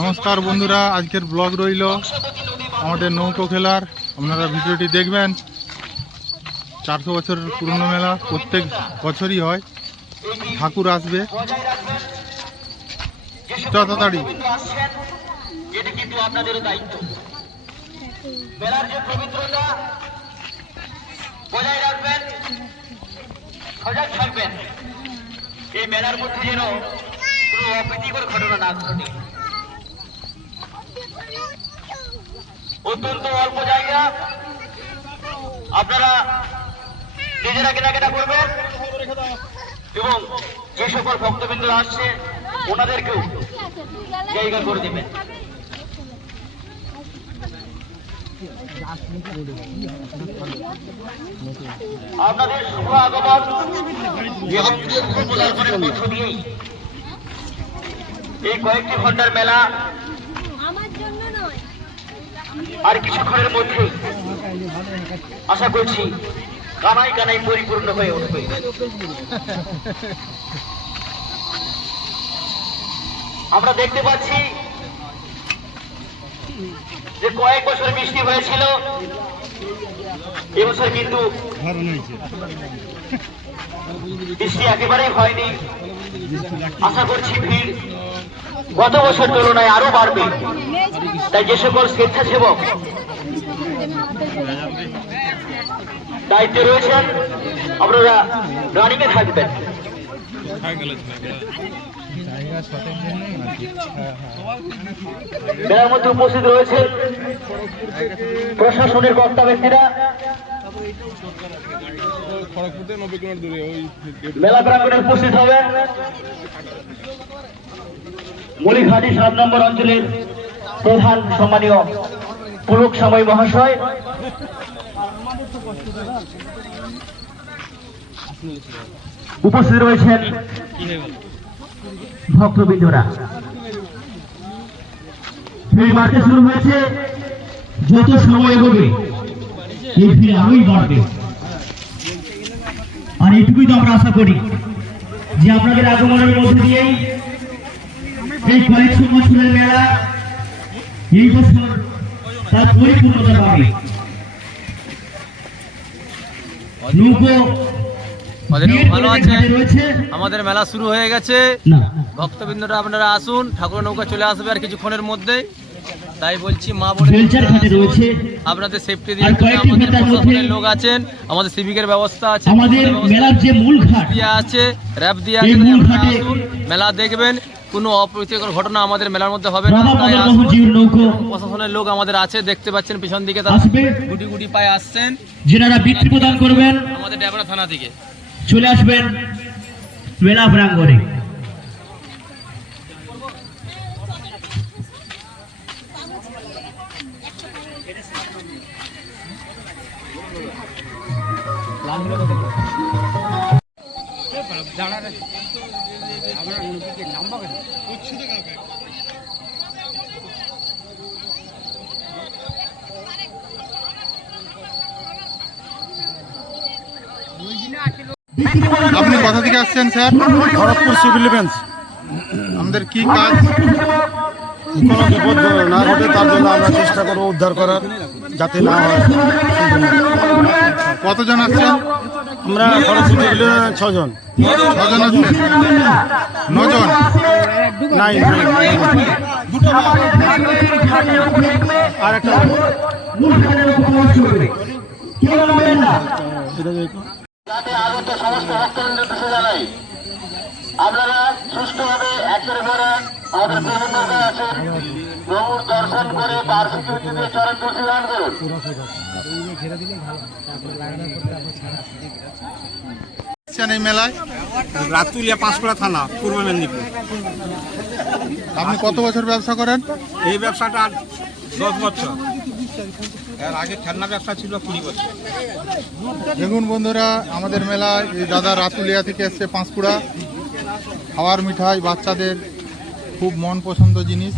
নমস্কার বন্ধুরা, আজকের ব্লগ রইল আমাদের নৌকো খেলার। আপনারা ভিডিওটি দেখবেন। 400 বছরের পুরনো মেলা, প্রত্যেক বছরই হয়। ঠাকুর আসবে তাড়াতাড়ি। এটা কিন্তু আপনাদের দায়িত্ব। মেলার যে পবিত্রতা বজায় রাখবেন, সজাগ থাকবেন। এই মেলার মধ্যে যেন কোনো অপ্রীতিকর ঘটনা না ঘটে। অত্যন্ত অল্প জায়গা, আপনারা নিজেরা কেনাকাটা করবেন এবং যে সকল ভক্তবৃন্দরা আসছে ওনাদেরকেও জায়গা করে দেবেন। আপনাদের শুভ আগমন মধ্য দিয়েই এই কয়েকটি ঘন্টার মেলা আর কিছুক্ষণের মধ্যে আশা করছি কানাই কানাই পরিপূর্ণ হয়ে উঠবে। আমরা দেখতে পাচ্ছি যে কয়েক বছর বৃষ্টি হয়েছিল, এবছর কিন্তু বৃষ্টি একেবারেই হয়নি। আশা করছি ভিড় গত বছর তুলনায় আরো বাড়বে। তাই যে সকল স্বেচ্ছাসেবক দায়িত্বে রয়েছেন আপনারা রানিং এ থাকবেন। মেলার মধ্যে উপস্থিত রয়েছে প্রশাসনের কর্তা ব্যক্তিরা। মেলা প্রাঙ্গণে উপস্থিত হবেন মলিঘাটি 7 নম্বর অঞ্চলের প্রধান সম্মানীয় পুলক সাময়ী মহাশয়, উপস্থিত রয়েছেন ভক্তবৃন্দরা। ভিড় বাড়তে শুরু হয়েছে, যত সময় এগোবে এই ভিড় আরোই বাড়বে। আর এইটুকুই তো আমরা আশা করি যে আপনাদের আগমনের মধ্যে দিয়েই এই কয়েকশো বছরের মেলা এই বছর তার পরিপূর্ণতা পাবে। নৌকো ভালো আছে, আমাদের মেলা শুরু হয়ে গেছে। ভক্তবৃন্দরা আপনারা আসুন, ঠাকুরের নৌকা চলে আসবে আর কিছুক্ষণের মধ্যে। তাই বলছি মা বোন আপনাদের সেফটি দিয়ে আমাদের প্রশাসনের লোক আছেন, আমাদের সিভিকের ব্যবস্থা আছে, আমাদের মেলার যে মূল ঘাট আছে, র‍্যাব দিয়ে আছে। আসুন, মেলা দেখবেন, কোনো অপ্রীতিকর ঘটনা আমাদের মেলার মধ্যে হবে না। তাই প্রশাসনের লোক আমাদের আছে, দেখতে পাচ্ছেন পিছন দিকে তারা গুটি গুটি পায়ে আসছেন। যারা বৃত্তি প্রদান করবেন আমাদের ডেবরা থানা থেকে চলে আসবেন মেলা প্রাঙ্গণে। আপনি কোথা থেকে আসছেন স্যার? Kharagpur civil defence. আমাদের কি কাজ? কোনো বিপদ না ঘটে তার জন্য আমরা চেষ্টা করবো উদ্ধার করার, যাতে না হয়। কতজন আসছেন? আমরা খড়গপুর সিভিল 6 জন। 6 জন আসছেন? 9 জন? নাই, আর একটা যাতে আগত সমস্ত ভক্তবৃন্দ দেশে জানাই আপনারা সুষ্ঠুভাবে একের পর আমাদের বিভিন্ন আছেন প্রভুর দর্শন করে তার স্বীকৃতি দিয়ে চরণ দর্শন করুন। এই মেলায় রাতুলিয়া পাঁশকুড়া থানা, পূর্ব মেদিনীপুর। আপনি কত বছর ব্যবসা করেন? এই ব্যবসাটা 10 বছর। এর আগে খেলনা ব্যবসা ছিল 20 বছর। দেখুন বন্ধুরা, আমাদের মেলায় এই দাদা রাতুলিয়া থেকে এসছে পাঁশকুড়া। খাওয়ার মিঠাই বাচ্চাদের খুব মন পছন্দ জিনিস।